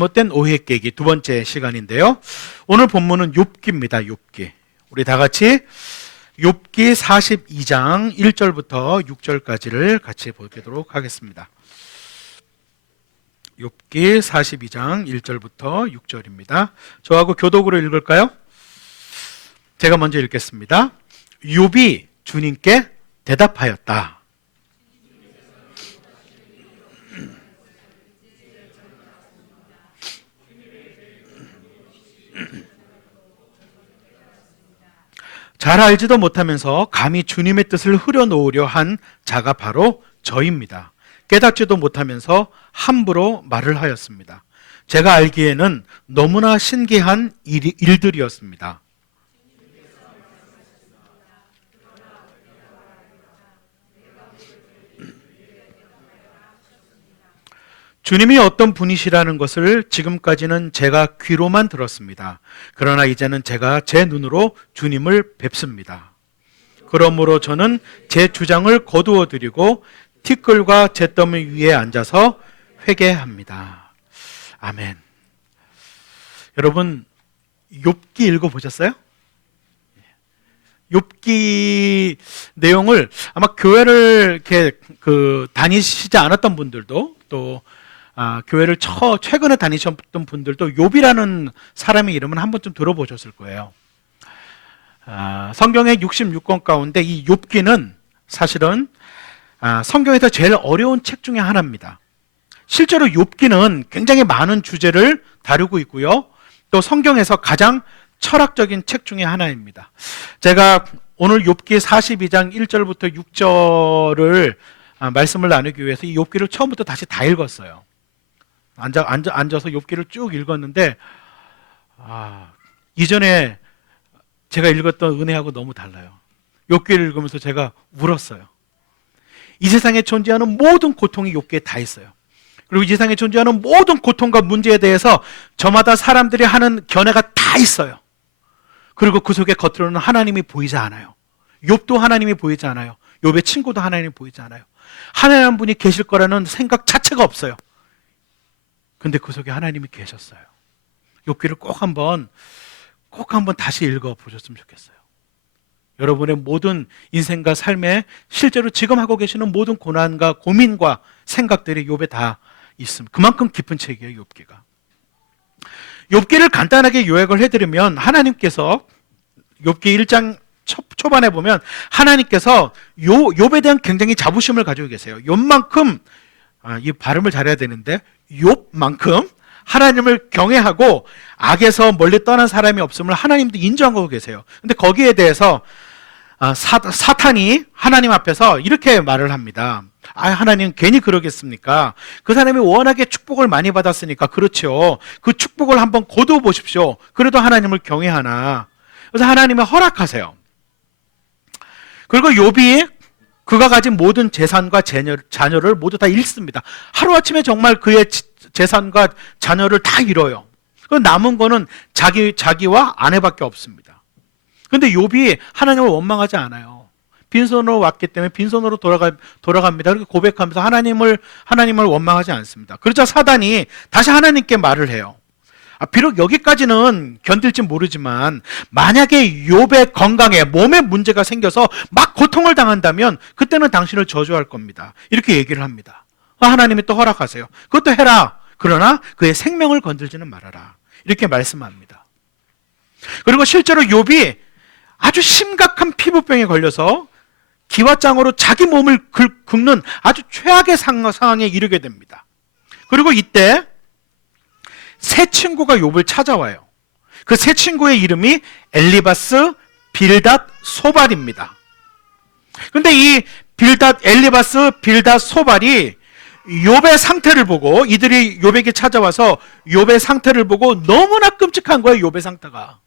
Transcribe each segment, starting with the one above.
잘못된 오해 깨기 두 번째 시간인데요. 오늘 본문은 욥기입니다. 욥기. 우리 다 같이 욥기 42장 1절부터 6절까지를 같이 보도록 하겠습니다. 욥기 42장 1절부터 6절입니다. 저하고 교독으로 읽을까요? 제가 먼저 읽겠습니다. 욥이 주님께 대답하였다. 잘 알지도 못하면서 감히 주님의 뜻을 흐려놓으려 한 자가 바로 저입니다. 깨닫지도 못하면서 함부로 말을 하였습니다. 제가 알기에는 너무나 신기한 일들이었습니다. 주님이 어떤 분이시라는 것을 지금까지는 제가 귀로만 들었습니다. 그러나 이제는 제가 제 눈으로 주님을 뵙습니다. 그러므로 저는 제 주장을 거두어 드리고 티끌과 잿더미 위에 앉아서 회개합니다. 아멘. 여러분, 욥기 읽어보셨어요? 욥기 내용을 아마 교회를 이렇게 다니시지 않았던 분들도 또 교회를 최근에 다니셨던 분들도 욥이라는 사람의 이름은 한 번쯤 들어보셨을 거예요. 성경의 66권 가운데 이 욥기는 사실은 성경에서 제일 어려운 책 중에 하나입니다. 실제로 욥기는 굉장히 많은 주제를 다루고 있고요. 또 성경에서 가장 철학적인 책 중에 하나입니다. 제가 오늘 욥기 42장 1절부터 6절을 말씀을 나누기 위해서 이 욥기를 처음부터 다시 다 읽었어요. 앉아서 욥기를 쭉 읽었는데 이전에 제가 읽었던 은혜하고 너무 달라요. 욥기를 읽으면서 제가 울었어요. 이 세상에 존재하는 모든 고통이 욥기에 다 있어요. 그리고 이 세상에 존재하는 모든 고통과 문제에 대해서 저마다 사람들이 하는 견해가 다 있어요. 그리고 그 속에 겉으로는 하나님이 보이지 않아요. 욥도 하나님이 보이지 않아요. 욥의 친구도 하나님이 보이지 않아요. 하나님 한 분이 계실 거라는 생각 자체가 없어요. 근데 그 속에 하나님이 계셨어요. 욥기를 꼭 한번 다시 읽어보셨으면 좋겠어요. 여러분의 모든 인생과 삶에 실제로 지금 하고 계시는 모든 고난과 고민과 생각들이 욥에 다 있습니다. 그만큼 깊은 책이에요, 욥기가. 욥기를 간단하게 요약을 해드리면 하나님께서 욥기 1장 초반에 보면 하나님께서 욥에 대한 굉장히 자부심을 가지고 계세요. 욥만큼 이 발음을 잘해야 되는데 욥만큼 하나님을 경외하고 악에서 멀리 떠난 사람이 없음을 하나님도 인정하고 계세요. 근데 거기에 대해서 사탄이 하나님 앞에서 이렇게 말을 합니다. 하나님 괜히 그러겠습니까? 그 사람이 워낙에 축복을 많이 받았으니까 그렇죠. 그 축복을 한번 거두어 보십시오. 그래도 하나님을 경외하나. 그래서 하나님을 허락하세요. 그리고 욥이 그가 가진 모든 재산과 자녀를 모두 다 잃습니다. 하루아침에 정말 그의 재산과 자녀를 다 잃어요. 남은 거는 자기와 아내밖에 없습니다. 그런데 욥이 하나님을 원망하지 않아요. 빈손으로 왔기 때문에 빈손으로 돌아갑니다. 그렇게 고백하면서 하나님을 원망하지 않습니다. 그러자 사단이 다시 하나님께 말을 해요. 비록 여기까지는 견딜지 모르지만 만약에 욥의 건강에 몸에 문제가 생겨서 막 고통을 당한다면 그때는 당신을 저주할 겁니다. 이렇게 얘기를 합니다. 하나님이 또 허락하세요. 그것도 해라. 그러나 그의 생명을 건들지는 말아라. 이렇게 말씀합니다. 그리고 실제로 욥이 아주 심각한 피부병에 걸려서 기와장으로 자기 몸을 긁는 아주 최악의 상황에 이르게 됩니다. 그리고 이때 세 친구가 욥을 찾아와요. 그 세 친구의 이름이 엘리바스, 빌닷, 소발입니다. 그런데 이 엘리바스, 빌닷, 소발이 욥의 상태를 보고 이들이 욥에게 찾아와서 욥의 상태를 보고 너무나 끔찍한 거예요. 욥의 상태가.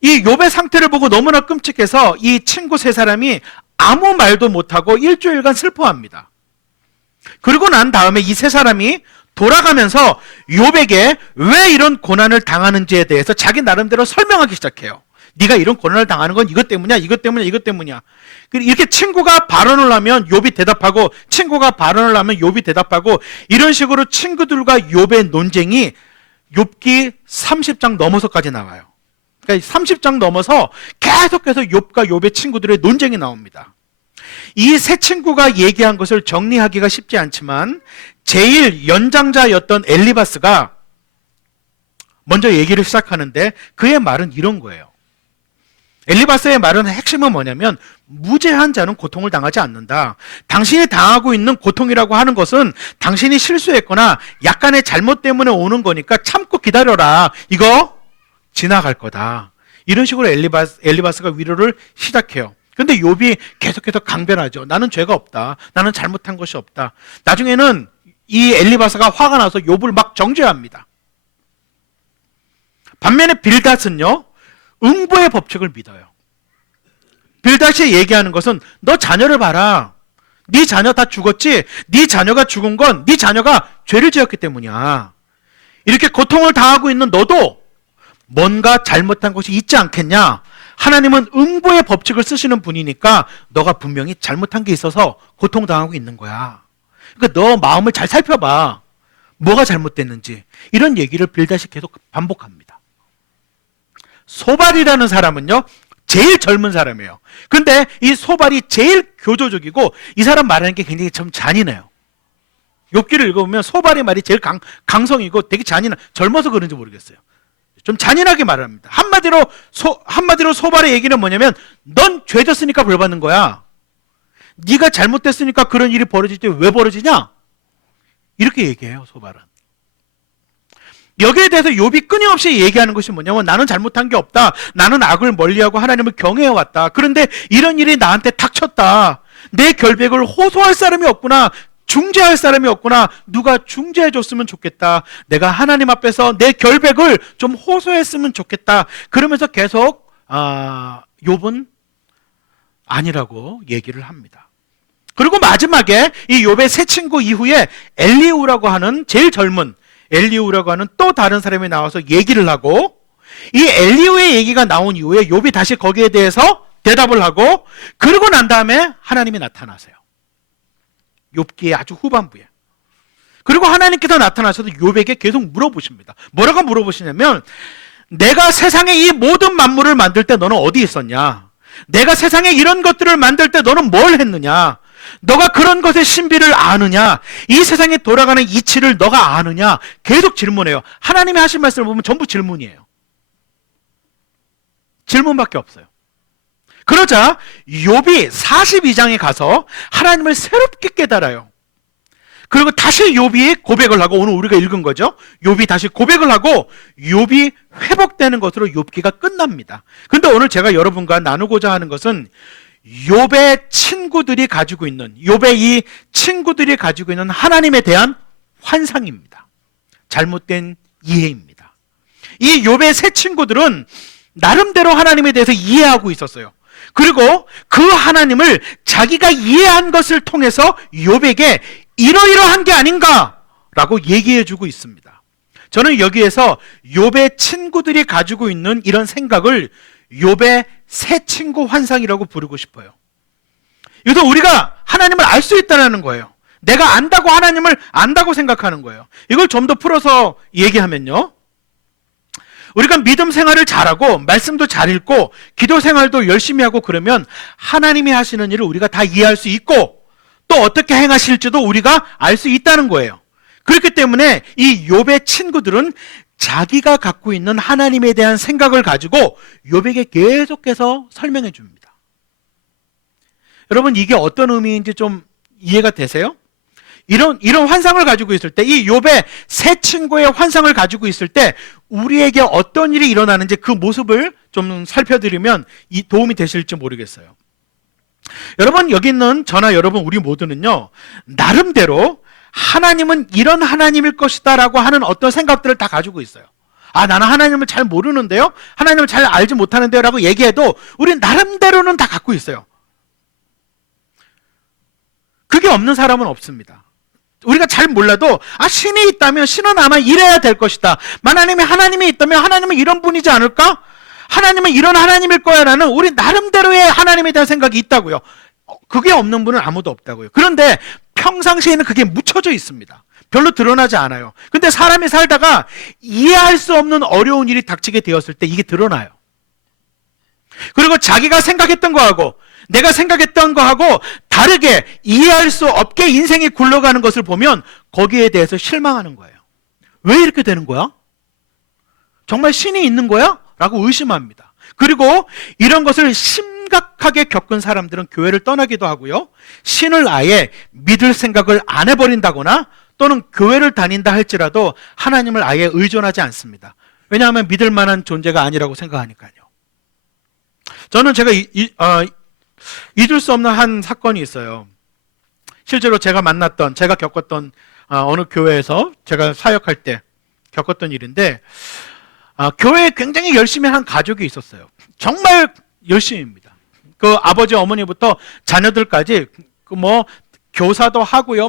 이 욥의 상태를 보고 너무나 끔찍해서 이 친구 세 사람이 아무 말도 못하고 일주일간 슬퍼합니다. 그리고 난 다음에 이 세 사람이 돌아가면서 욥에게 왜 이런 고난을 당하는지에 대해서 자기 나름대로 설명하기 시작해요. 네가 이런 고난을 당하는 건 이것 때문이야, 이것 때문이야, 이것 때문이야. 이렇게 친구가 발언을 하면 욥이 대답하고, 친구가 발언을 하면 욥이 대답하고, 이런 식으로 친구들과 욥의 논쟁이 욥기 30장 넘어서까지 나와요. 그러니까 30장 넘어서 계속해서 욥과 욥의 친구들의 논쟁이 나옵니다. 이 세 친구가 얘기한 것을 정리하기가 쉽지 않지만 제일 연장자였던 엘리바스가 먼저 얘기를 시작하는데 그의 말은 이런 거예요. 엘리바스의 말은 핵심은 뭐냐면 무죄한 자는 고통을 당하지 않는다. 당신이 당하고 있는 고통이라고 하는 것은 당신이 실수했거나 약간의 잘못 때문에 오는 거니까 참고 기다려라. 이거 지나갈 거다. 이런 식으로 엘리바스가 위로를 시작해요. 근데 욥이 계속해서 강변하죠. 나는 죄가 없다. 나는 잘못한 것이 없다. 나중에는 이 엘리바스가 화가 나서 욥을 막 정죄합니다. 반면에 빌닷은요, 응보의 법칙을 믿어요. 빌닷이 얘기하는 것은 너 자녀를 봐라. 네 자녀 다 죽었지? 네 자녀가 죽은 건 네 자녀가 죄를 지었기 때문이야. 이렇게 고통을 당하고 있는 너도 뭔가 잘못한 것이 있지 않겠냐? 하나님은 응보의 법칙을 쓰시는 분이니까 너가 분명히 잘못한 게 있어서 고통당하고 있는 거야. 그러니까 너 마음을 잘 살펴봐. 뭐가 잘못됐는지. 이런 얘기를 빌닷이 계속 반복합니다. 소발이라는 사람은요, 제일 젊은 사람이에요. 근데 이 소발이 제일 교조적이고 이 사람 말하는 게 굉장히 좀 잔인해요. 욥기를 읽어보면 소발의 말이 제일 강성이고 되게 잔인한, 젊어서 그런지 모르겠어요. 좀 잔인하게 말을 합니다. 한마디로 소발의 얘기는 뭐냐면 넌 죄졌으니까 벌 받는 거야. 네가 잘못됐으니까 그런 일이 벌어질 때 왜 벌어지냐? 이렇게 얘기해요, 소발은. 여기에 대해서 욥이 끊임없이 얘기하는 것이 뭐냐면 나는 잘못한 게 없다. 나는 악을 멀리하고 하나님을 경외해왔다. 그런데 이런 일이 나한테 닥쳤다. 내 결백을 호소할 사람이 없구나. 중재할 사람이 없구나. 누가 중재해 줬으면 좋겠다. 내가 하나님 앞에서 내 결백을 좀 호소했으면 좋겠다. 그러면서 계속 욥은 아니라고 얘기를 합니다. 그리고 마지막에 이 욥의 세 친구 이후에 엘리후라고 하는 제일 젊은 엘리후라고 하는 또 다른 사람이 나와서 얘기를 하고, 이 엘리후의 얘기가 나온 이후에 욥이 다시 거기에 대해서 대답을 하고, 그러고 난 다음에 하나님이 나타나세요. 욥기의 아주 후반부에. 그리고 하나님께서 나타나셔서 욥에게 계속 물어보십니다. 뭐라고 물어보시냐면 내가 세상에 이 모든 만물을 만들 때 너는 어디 있었냐? 내가 세상에 이런 것들을 만들 때 너는 뭘 했느냐? 너가 그런 것의 신비를 아느냐? 이 세상에 돌아가는 이치를 너가 아느냐? 계속 질문해요. 하나님이 하신 말씀을 보면 전부 질문이에요. 질문밖에 없어요. 그러자 욥이 42장에 가서 하나님을 새롭게 깨달아요. 그리고 다시 욥이 고백을 하고, 오늘 우리가 읽은 거죠. 욥이 다시 고백을 하고 욥이 회복되는 것으로 욥기가 끝납니다. 근데 오늘 제가 여러분과 나누고자 하는 것은 욥의 친구들이 가지고 있는, 욥의 이 친구들이 가지고 있는 하나님에 대한 환상입니다. 잘못된 이해입니다. 이 욥의 세 친구들은 나름대로 하나님에 대해서 이해하고 있었어요. 그리고 그 하나님을 자기가 이해한 것을 통해서 욥에게 이러이러한 게 아닌가라고 얘기해주고 있습니다. 저는 여기에서 욥의 친구들이 가지고 있는 이런 생각을 욥의 새 친구 환상이라고 부르고 싶어요. 이것도 우리가 하나님을 알 수 있다는 거예요. 내가 안다고 하나님을 안다고 생각하는 거예요. 이걸 좀 더 풀어서 얘기하면요, 우리가 믿음 생활을 잘하고 말씀도 잘 읽고 기도 생활도 열심히 하고 그러면 하나님이 하시는 일을 우리가 다 이해할 수 있고 또 어떻게 행하실지도 우리가 알 수 있다는 거예요. 그렇기 때문에 이 욥의 친구들은 자기가 갖고 있는 하나님에 대한 생각을 가지고 욥에게 계속해서 설명해 줍니다. 여러분, 이게 어떤 의미인지 좀 이해가 되세요? 이런 환상을 가지고 있을 때, 이 욥의 세 친구의 환상을 가지고 있을 때 우리에게 어떤 일이 일어나는지 그 모습을 좀 살펴드리면 이 도움이 되실지 모르겠어요. 여러분, 여기 있는 저나 여러분 우리 모두는요, 나름대로 하나님은 이런 하나님일 것이다 라고 하는 어떤 생각들을 다 가지고 있어요. 나는 하나님을 잘 모르는데요, 하나님을 잘 알지 못하는데요 라고 얘기해도 우리 나름대로는 다 갖고 있어요. 그게 없는 사람은 없습니다. 우리가 잘 몰라도 신이 있다면 신은 아마 이래야 될 것이다. 하나님이 있다면 하나님은 이런 분이지 않을까? 하나님은 이런 하나님일 거야 라는 우리 나름대로의 하나님에 대한 생각이 있다고요. 그게 없는 분은 아무도 없다고요. 그런데 평상시에는 그게 묻혀져 있습니다. 별로 드러나지 않아요. 근데 사람이 살다가 이해할 수 없는 어려운 일이 닥치게 되었을 때 이게 드러나요. 그리고 자기가 생각했던 거하고 내가 생각했던 거하고 다르게 이해할 수 없게 인생이 굴러가는 것을 보면 거기에 대해서 실망하는 거예요. 왜 이렇게 되는 거야? 정말 신이 있는 거야? 라고 의심합니다. 그리고 이런 것을 심각하게 겪은 사람들은 교회를 떠나기도 하고요. 신을 아예 믿을 생각을 안 해버린다거나 또는 교회를 다닌다 할지라도 하나님을 아예 의존하지 않습니다. 왜냐하면 믿을 만한 존재가 아니라고 생각하니까요. 저는 제가 잊을 수 없는 한 사건이 있어요. 실제로 제가 겪었던 어느 교회에서 제가 사역할 때 겪었던 일인데, 교회에 굉장히 열심히 한 가족이 있었어요. 정말 열심히입니다. 그 아버지 어머니부터 자녀들까지 교사도 하고요,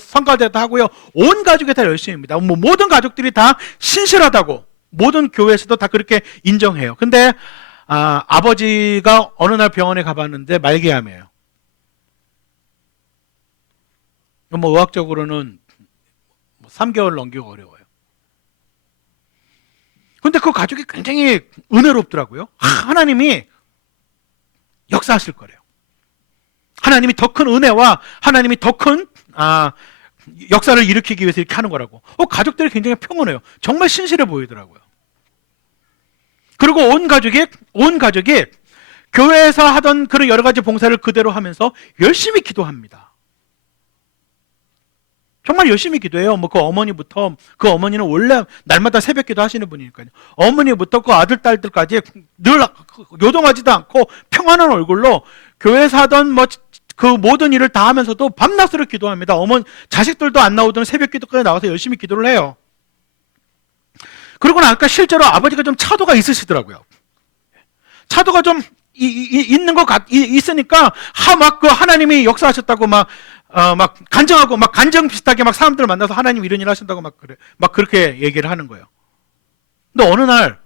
성가대도 하고요, 온 가족이 다 열심히입니다. 모든 가족들이 다 신실하다고 모든 교회에서도 다 그렇게 인정해요. 근데 아버지가 어느 날 병원에 가봤는데 말기암이에요. 의학적으로는 3개월 넘기고 어려워요. 근데 그 가족이 굉장히 은혜롭더라고요. 하나님이 역사하실 거래요. 하나님이 더 큰 은혜와 하나님이 더 큰 역사를 일으키기 위해서 이렇게 하는 거라고. 가족들이 굉장히 평온해요. 정말 신실해 보이더라고요. 그리고 온 가족이 교회에서 하던 그런 여러 가지 봉사를 그대로 하면서 열심히 기도합니다. 정말 열심히 기도해요. 그 어머니는 원래 날마다 새벽 기도 하시는 분이니까요. 어머니부터 그 아들, 딸들까지 늘 요동하지도 않고 평안한 얼굴로 교회에서 하던 그 모든 일을 다 하면서도 밤낮으로 기도합니다. 자식들도 안 나오던 새벽 기도까지 나와서 열심히 기도를 해요. 그러고 나니까 실제로 아버지가 좀 차도가 있으시더라고요. 차도가 좀 있는 것 있으니까 그 하나님이 역사하셨다고 간증하고 간증 비슷하게 사람들을 만나서 하나님 이런 일 하신다고 그렇게 얘기를 하는 거예요. 근데 어느 날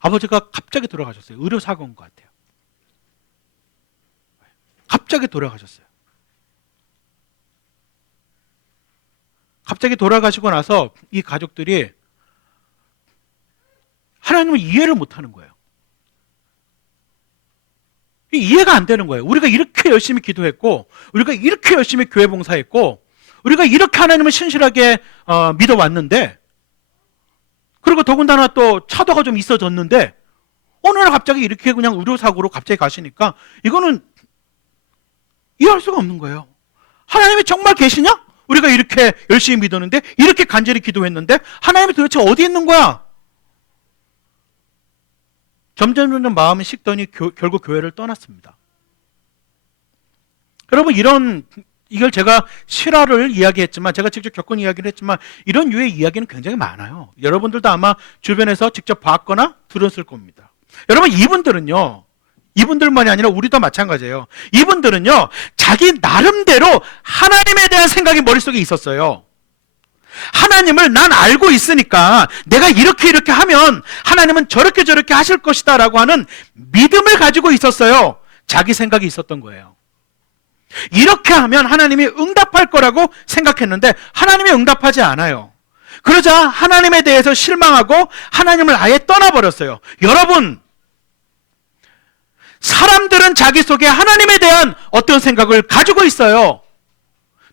아버지가 갑자기 돌아가셨어요. 의료사고인 것 같아요. 갑자기 돌아가셨어요. 갑자기 돌아가시고 나서 이 가족들이 하나님을 이해를 못하는 거예요. 이해가 안 되는 거예요. 우리가 이렇게 열심히 기도했고, 우리가 이렇게 열심히 교회 봉사했고, 우리가 이렇게 하나님을 신실하게 믿어왔는데, 그리고 더군다나 또 차도가 좀 있어졌는데 어느 날 갑자기 이렇게 그냥 의료사고로 갑자기 가시니까 이거는 이해할 수가 없는 거예요. 하나님이 정말 계시냐? 우리가 이렇게 열심히 믿었는데, 이렇게 간절히 기도했는데 하나님이 도대체 어디 있는 거야? 점점 마음이 식더니 결국 교회를 떠났습니다. 여러분, 이걸 제가 실화를 이야기했지만, 제가 직접 겪은 이야기를 했지만, 이런 유의 이야기는 굉장히 많아요. 여러분들도 아마 주변에서 직접 봤거나 들었을 겁니다. 여러분, 이분들만이 아니라 우리도 마찬가지예요. 이분들은요, 자기 나름대로 하나님에 대한 생각이 머릿속에 있었어요. 하나님을 난 알고 있으니까 내가 이렇게 하면 하나님은 저렇게 하실 것이다 라고 하는 믿음을 가지고 있었어요. 자기 생각이 있었던 거예요. 이렇게 하면 하나님이 응답할 거라고 생각했는데 하나님이 응답하지 않아요. 그러자 하나님에 대해서 실망하고 하나님을 아예 떠나버렸어요. 여러분, 사람들은 자기 속에 하나님에 대한 어떤 생각을 가지고 있어요.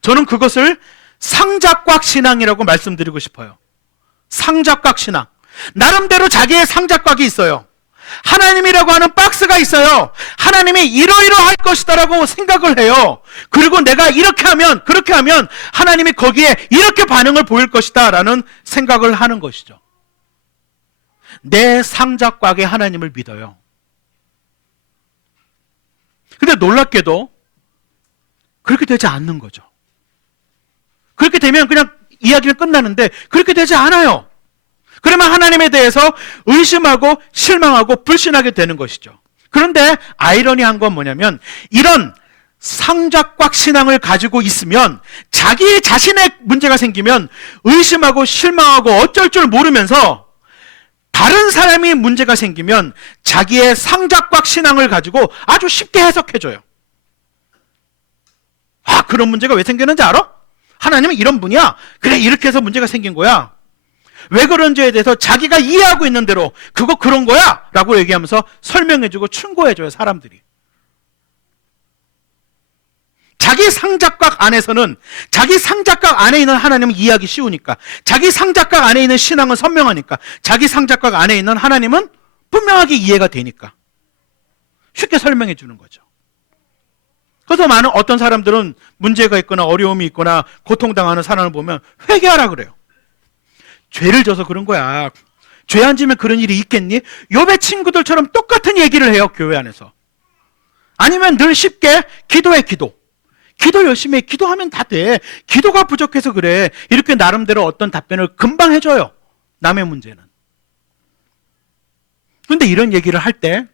저는 그것을 상작곽 신앙이라고 말씀드리고 싶어요. 상작곽 신앙. 나름대로 자기의 상작곽이 있어요. 하나님이라고 하는 박스가 있어요. 하나님이 이러이러할 것이다라고 생각을 해요. 그리고 내가 이렇게 하면, 그렇게 하면 하나님이 거기에 이렇게 반응을 보일 것이다 라는 생각을 하는 것이죠. 내 상작곽에 하나님을 믿어요. 근데 놀랍게도 그렇게 되지 않는 거죠. 그렇게 되면 그냥 이야기는 끝나는데 그렇게 되지 않아요. 그러면 하나님에 대해서 의심하고 실망하고 불신하게 되는 것이죠. 그런데 아이러니한 건 뭐냐면, 이런 상작곽 신앙을 가지고 있으면 자기 자신의 문제가 생기면 의심하고 실망하고 어쩔 줄 모르면서 다른 사람이 문제가 생기면 자기의 상작각 신앙을 가지고 아주 쉽게 해석해줘요. 아, 그런 문제가 왜 생겼는지 알아? 하나님은 이런 분이야. 그래, 이렇게 해서 문제가 생긴 거야. 왜 그런지에 대해서 자기가 이해하고 있는 대로 그거 그런 거야 라고 얘기하면서 설명해주고 충고해줘요, 사람들이. 자기 상작각 안에서는 자기 상작각 안에 있는 하나님은 이해하기 쉬우니까, 자기 상작각 안에 있는 신앙은 선명하니까, 자기 상작각 안에 있는 하나님은 분명하게 이해가 되니까 쉽게 설명해 주는 거죠. 그래서 많은 어떤 사람들은 문제가 있거나 어려움이 있거나 고통당하는 사람을 보면 회개하라 그래요. 죄를 져서 그런 거야. 죄 안 지면 그런 일이 있겠니? 욥의 친구들처럼 똑같은 얘기를 해요, 교회 안에서. 아니면 늘 쉽게 기도해, 기도 열심히 해. 기도하면 다 돼. 기도가 부족해서 그래. 이렇게 나름대로 어떤 답변을 금방 해줘요, 남의 문제는. 근데 이런 얘기를 할 때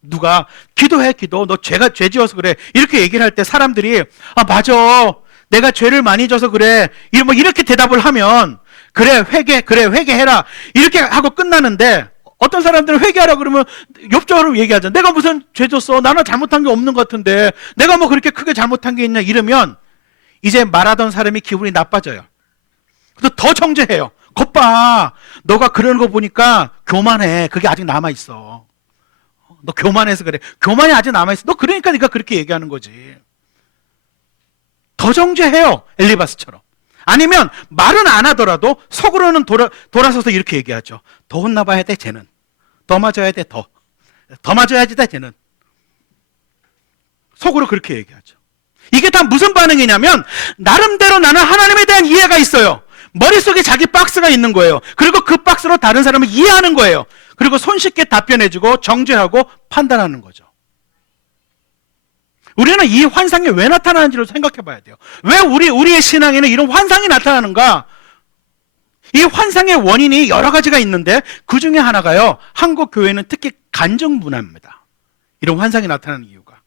누가 기도해, 기도, 너 죄 지어서 그래, 이렇게 얘기를 할 때 사람들이 아, 맞아, 내가 죄를 많이 져서 그래, 이렇게 대답을 하면 그래, 회개해라 이렇게 하고 끝나는데, 어떤 사람들은 회개하라 그러면 욥처럼 얘기하잖아. 내가 무슨 죄 졌어? 나는 잘못한 게 없는 것 같은데 내가 뭐 그렇게 크게 잘못한 게 있냐, 이러면 이제 말하던 사람이 기분이 나빠져요. 그래서 더 정죄해요. 겉봐, 너가 그러는 거 보니까 교만해. 그게 아직 남아있어. 너 교만해서 그래. 교만이 아직 남아있어. 너 그러니까 네가 그렇게 얘기하는 거지. 더 정죄해요, 엘리바스처럼. 아니면 말은 안 하더라도 속으로는 돌아서서 이렇게 얘기하죠. 더 혼나봐야 돼, 쟤는. 더 맞아야 돼, 더 맞아야지 돼, 쟤는. 속으로 그렇게 얘기하죠. 이게 다 무슨 반응이냐면, 나름대로 나는 하나님에 대한 이해가 있어요. 머릿속에 자기 박스가 있는 거예요. 그리고 그 박스로 다른 사람을 이해하는 거예요. 그리고 손쉽게 답변해주고 정죄하고 판단하는 거죠. 우리는 이 환상이 왜 나타나는지를 생각해 봐야 돼요. 왜 우리의 신앙에는 이런 환상이 나타나는가? 이 환상의 원인이 여러 가지가 있는데 그 중에 하나가요, 한국 교회는 특히 간증 문화입니다. 이런 환상이 나타나는 이유가.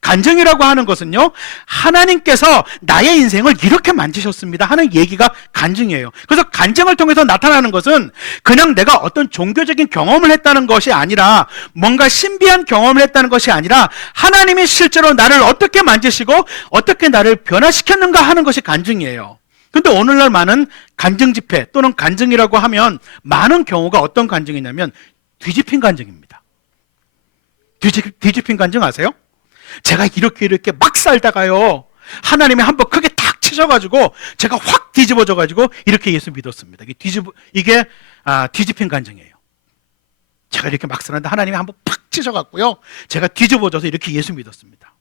간증이라고 하는 것은요, 하나님께서 나의 인생을 이렇게 만지셨습니다 하는 얘기가 간증이에요. 그래서 간증을 통해서 나타나는 것은 그냥 내가 어떤 종교적인 경험을 했다는 것이 아니라, 뭔가 신비한 경험을 했다는 것이 아니라, 하나님이 실제로 나를 어떻게 만지시고 어떻게 나를 변화시켰는가 하는 것이 간증이에요. 근데 오늘날 많은 간증 집회 또는 간증이라고 하면 많은 경우가 어떤 간증이냐면 뒤집힌 간증입니다. 뒤집힌 간증 아세요? 제가 이렇게 막 살다가요, 하나님이 한번 크게 탁 치셔가지고 제가 확 뒤집어져가지고 이렇게 예수 믿었습니다. 이게 뒤집힌 간증이에요. 제가 이렇게 막 살았는데 하나님이 한번 팍 치셔갖고요, 제가 뒤집어져서 이렇게 예수 믿었습니다.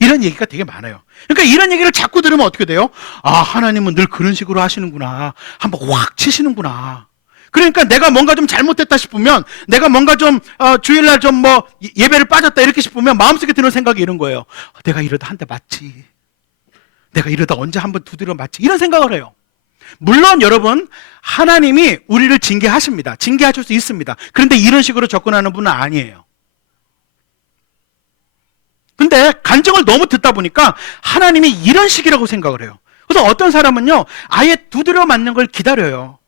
이런 얘기가 되게 많아요. 그러니까 이런 얘기를 자꾸 들으면 어떻게 돼요? 아, 하나님은 늘 그런 식으로 하시는구나. 한번 확 치시는구나. 그러니까 내가 뭔가 좀 잘못됐다 싶으면, 내가 뭔가 좀 주일날 좀 뭐 예배를 빠졌다 이렇게 싶으면 마음속에 드는 생각이 이런 거예요. 내가 이러다 한 대 맞지. 내가 이러다 언제 한번 두드려 맞지. 이런 생각을 해요. 물론 여러분, 하나님이 우리를 징계하십니다. 징계하실 수 있습니다. 그런데 이런 식으로 접근하는 분은 아니에요. 근데 간증을 너무 듣다 보니까 하나님이 이런 식이라고 생각을 해요. 그래서 어떤 사람은요, 아예 두드려 맞는 걸 기다려요.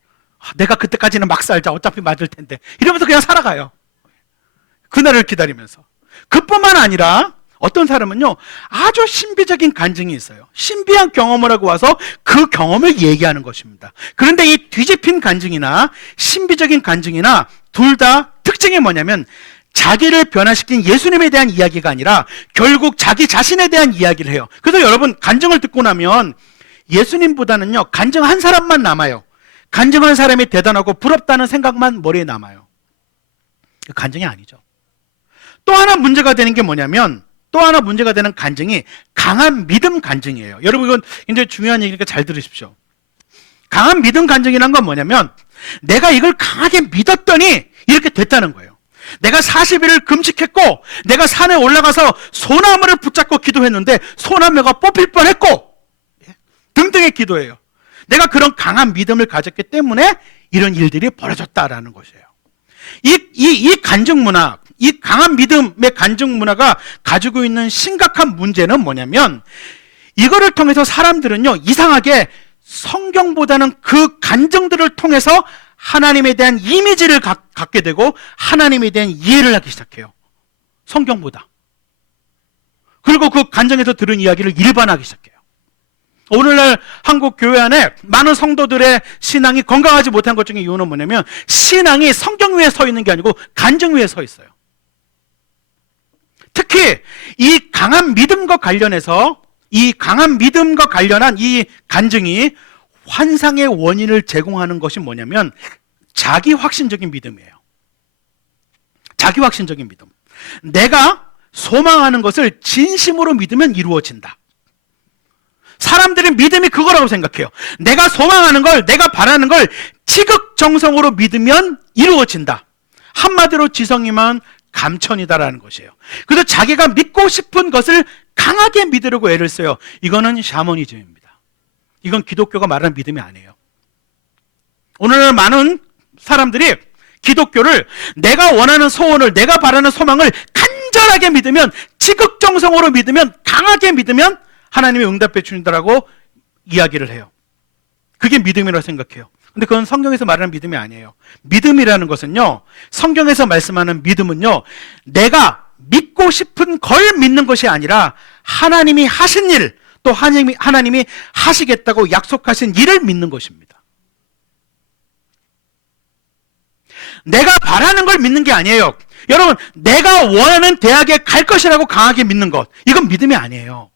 내가 그때까지는 막 살자, 어차피 맞을 텐데, 이러면서 그냥 살아가요. 그날을 기다리면서. 그뿐만 아니라 어떤 사람은요, 아주 신비적인 간증이 있어요. 신비한 경험을 하고 와서 그 경험을 얘기하는 것입니다. 그런데 이 뒤집힌 간증이나 신비적인 간증이나 둘 다 특징이 뭐냐면, 자기를 변화시킨 예수님에 대한 이야기가 아니라 결국 자기 자신에 대한 이야기를 해요. 그래서 여러분, 간증을 듣고 나면 예수님보다는요, 간증한 사람만 남아요. 간증한 사람이 대단하고 부럽다는 생각만 머리에 남아요. 간증이 아니죠. 또 하나 문제가 되는 게 뭐냐면, 또 하나 문제가 되는 간증이 강한 믿음 간증이에요. 여러분, 이건 굉장히 중요한 얘기니까 잘 들으십시오. 강한 믿음 간증이란 건 뭐냐면, 내가 이걸 강하게 믿었더니 이렇게 됐다는 거예요. 내가 40일을 금식했고, 내가 산에 올라가서 소나무를 붙잡고 기도했는데 소나무가 뽑힐 뻔했고, 등등의 기도예요. 내가 그런 강한 믿음을 가졌기 때문에 이런 일들이 벌어졌다라는 것이에요. 이 간증 문화, 이 강한 믿음의 간증 문화가 가지고 있는 심각한 문제는 뭐냐면, 이거를 통해서 사람들은요, 이상하게 성경보다는 그 간증들을 통해서 하나님에 대한 이미지를 갖게 되고 하나님에 대한 이해를 하기 시작해요. 성경보다. 그리고 그 간증에서 들은 이야기를 일반하기 시작해요. 오늘날 한국 교회 안에 많은 성도들의 신앙이 건강하지 못한 것 중에 이유는 뭐냐면 신앙이 성경 위에 서 있는 게 아니고 간증 위에 서 있어요. 특히 이 강한 믿음과 관련해서 이 강한 믿음과 관련한 이 간증이 환상의 원인을 제공하는 것이 뭐냐면 자기 확신적인 믿음이에요. 자기 확신적인 믿음. 내가 소망하는 것을 진심으로 믿으면 이루어진다. 사람들이 믿음이 그거라고 생각해요. 내가 소망하는 걸, 내가 바라는 걸 지극정성으로 믿으면 이루어진다. 한마디로 지성이면 감천이다라는 것이에요. 그래서 자기가 믿고 싶은 것을 강하게 믿으려고 애를 써요. 이거는 샤머니즘입니다. 이건 기독교가 말하는 믿음이 아니에요. 오늘날 많은 사람들이 기독교를 내가 원하는 소원을, 내가 바라는 소망을 간절하게 믿으면, 지극정성으로 믿으면, 강하게 믿으면 하나님이 응답해 주신다라고 이야기를 해요. 그게 믿음이라고 생각해요. 근데 그건 성경에서 말하는 믿음이 아니에요. 믿음이라는 것은요, 성경에서 말씀하는 믿음은요, 내가 믿고 싶은 걸 믿는 것이 아니라 하나님이 하신 일, 또 하나님이 하시겠다고 약속하신 일을 믿는 것입니다. 내가 바라는 걸 믿는 게 아니에요. 여러분, 내가 원하는 대학에 갈 것이라고 강하게 믿는 것, 이건 믿음이 아니에요.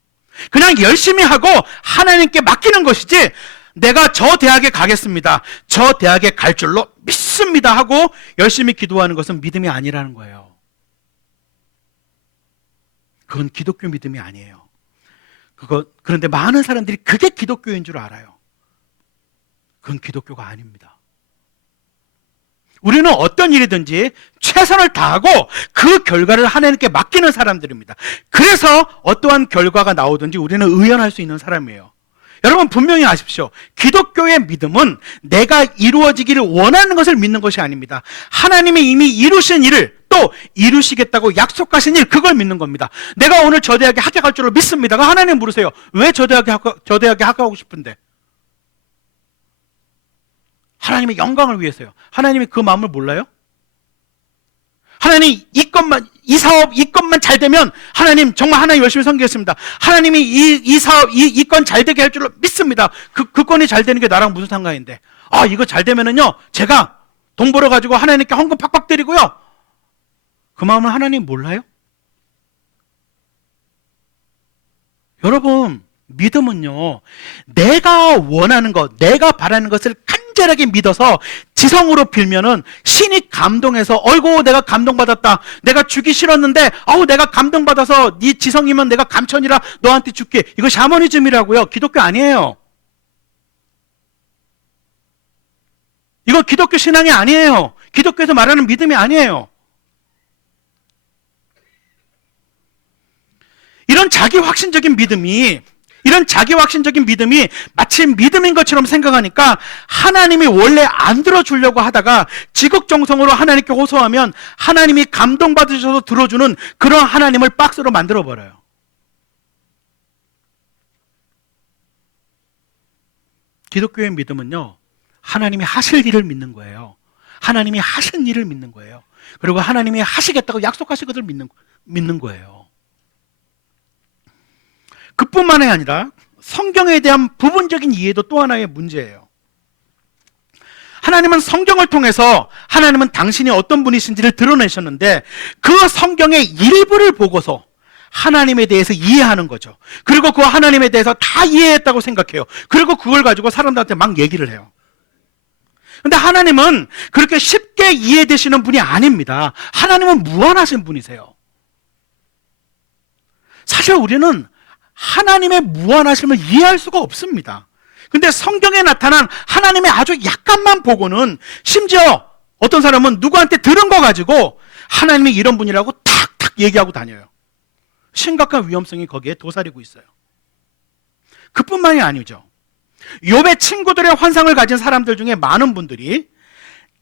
그냥 열심히 하고 하나님께 맡기는 것이지, 내가 저 대학에 가겠습니다, 저 대학에 갈 줄로 믿습니다 하고 열심히 기도하는 것은 믿음이 아니라는 거예요. 그건 기독교 믿음이 아니에요. 그런데 많은 사람들이 그게 기독교인 줄 알아요. 그건 기독교가 아닙니다. 우리는 어떤 일이든지 최선을 다하고 그 결과를 하나님께 맡기는 사람들입니다. 그래서 어떠한 결과가 나오든지 우리는 의연할 수 있는 사람이에요. 여러분, 분명히 아십시오. 기독교의 믿음은 내가 이루어지기를 원하는 것을 믿는 것이 아닙니다. 하나님이 이미 이루신 일을 또 이루시겠다고 약속하신 일, 그걸 믿는 겁니다. 내가 오늘 저 대학에 합격할 줄로 믿습니다. 하나님 물으세요. 왜 저 대학에 합격하고 싶은데? 하나님의 영광을 위해서요. 하나님이 그 마음을 몰라요? 하나님 이 사업, 이 건만 잘 되면 하나님 정말 하나님 열심히 섬기겠습니다. 하나님이 이 사업, 이 건 잘 되게 할 줄로 믿습니다. 그 건이 잘 되는 게 나랑 무슨 상관인데? 이거 잘 되면은요, 제가 돈 벌어가지고 하나님께 헌금 팍팍 드리고요. 그 마음을 하나님 몰라요? 여러분, 믿음은요, 내가 원하는 것, 내가 바라는 것을 간절하게 믿어서 지성으로 빌면은 신이 감동해서, 어이구 내가 감동받았다, 내가 주기 싫었는데 내가 감동받아서 네 지성이면 내가 감천이라 너한테 줄게. 이거 샤머니즘이라고요. 기독교 아니에요. 이거 기독교 신앙이 아니에요. 기독교에서 말하는 믿음이 아니에요. 이런 자기 확신적인 믿음이 마치 믿음인 것처럼 생각하니까 하나님이 원래 안 들어주려고 하다가 지극정성으로 하나님께 호소하면 하나님이 감동받으셔서 들어주는 그런 하나님을 박스로 만들어버려요. 기독교의 믿음은요, 하나님이 하실 일을 믿는 거예요. 하나님이 하신 일을 믿는 거예요. 그리고 하나님이 하시겠다고 약속하신 것을 믿는 거예요. 그뿐만이 아니라 성경에 대한 부분적인 이해도 또 하나의 문제예요. 하나님은 성경을 통해서 하나님은 당신이 어떤 분이신지를 드러내셨는데 그 성경의 일부를 보고서 하나님에 대해서 이해하는 거죠. 그리고 그 하나님에 대해서 다 이해했다고 생각해요. 그리고 그걸 가지고 사람들한테 막 얘기를 해요. 근데 하나님은 그렇게 쉽게 이해되시는 분이 아닙니다. 하나님은 무한하신 분이세요. 사실 우리는 하나님의 무한하심을 이해할 수가 없습니다. 근데 성경에 나타난 하나님의 아주 약간만 보고는, 심지어 어떤 사람은 누구한테 들은 거 가지고 하나님이 이런 분이라고 탁탁 얘기하고 다녀요. 심각한 위험성이 거기에 도사리고 있어요. 그뿐만이 아니죠. 욥의 친구들의 환상을 가진 사람들 중에 많은 분들이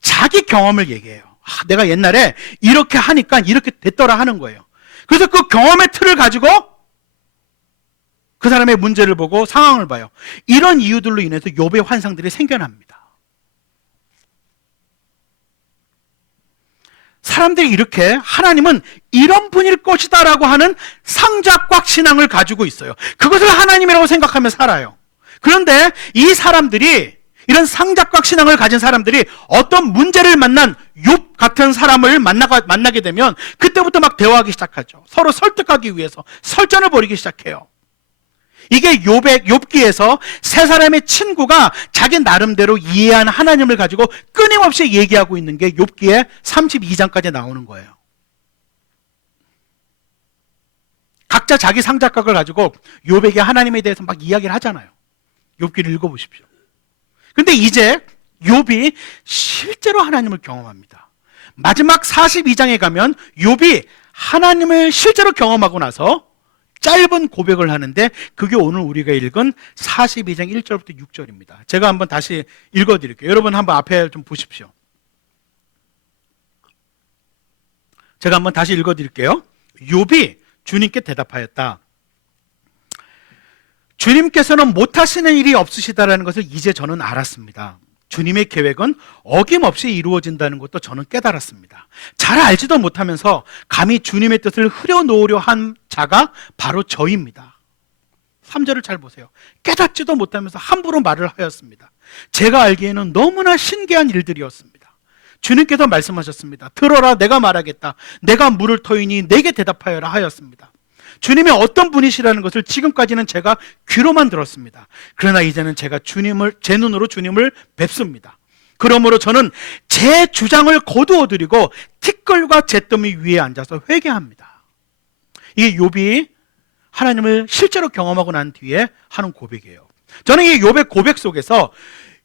자기 경험을 얘기해요. 내가 옛날에 이렇게 하니까 이렇게 됐더라 하는 거예요. 그래서 그 경험의 틀을 가지고 그 사람의 문제를 보고 상황을 봐요. 이런 이유들로 인해서 욥의 환상들이 생겨납니다. 사람들이 이렇게 하나님은 이런 분일 것이다라고 하는 상작과 신앙을 가지고 있어요. 그것을 하나님이라고 생각하며 살아요. 그런데 이 사람들이, 이런 상작과 신앙을 가진 사람들이 어떤 문제를 만난 욥 같은 사람을 만나게 되면 그때부터 막 대화하기 시작하죠. 서로 설득하기 위해서 설전을 벌이기 시작해요. 이게 욥기에서 세 사람의 친구가 자기 나름대로 이해한 하나님을 가지고 끊임없이 얘기하고 있는 게 욥기의 32장까지 나오는 거예요. 각자 자기 상작각을 가지고 욥에게 하나님에 대해서 막 이야기를 하잖아요. 욥기를 읽어보십시오. 근데 이제 욥이 실제로 하나님을 경험합니다. 마지막 42장에 가면 욥이 하나님을 실제로 경험하고 나서 짧은 고백을 하는데 그게 오늘 우리가 읽은 42장 1절부터 6절입니다. 제가 한번 다시 읽어드릴게요. 여러분 한번 앞에 좀 보십시오. 제가 한번 다시 읽어드릴게요. 욥이 주님께 대답하였다. 주님께서는 못하시는 일이 없으시다라는 것을 이제 저는 알았습니다. 주님의 계획은 어김없이 이루어진다는 것도 저는 깨달았습니다. 잘 알지도 못하면서 감히 주님의 뜻을 흐려놓으려 한 자가 바로 저입니다. 3절을 잘 보세요. 깨닫지도 못하면서 함부로 말을 하였습니다. 제가 알기에는 너무나 신기한 일들이었습니다. 주님께서 말씀하셨습니다. 들어라, 내가 말하겠다. 내가 물을 터이니 내게 대답하여라 하였습니다. 주님이 어떤 분이시라는 것을 지금까지는 제가 귀로만 들었습니다. 그러나 이제는 제가 제 눈으로 주님을 뵙습니다. 그러므로 저는 제 주장을 거두어드리고 티끌과 잿더미 위에 앉아서 회개합니다. 이게 욥이 하나님을 실제로 경험하고 난 뒤에 하는 고백이에요. 저는 이 욥의 고백 속에서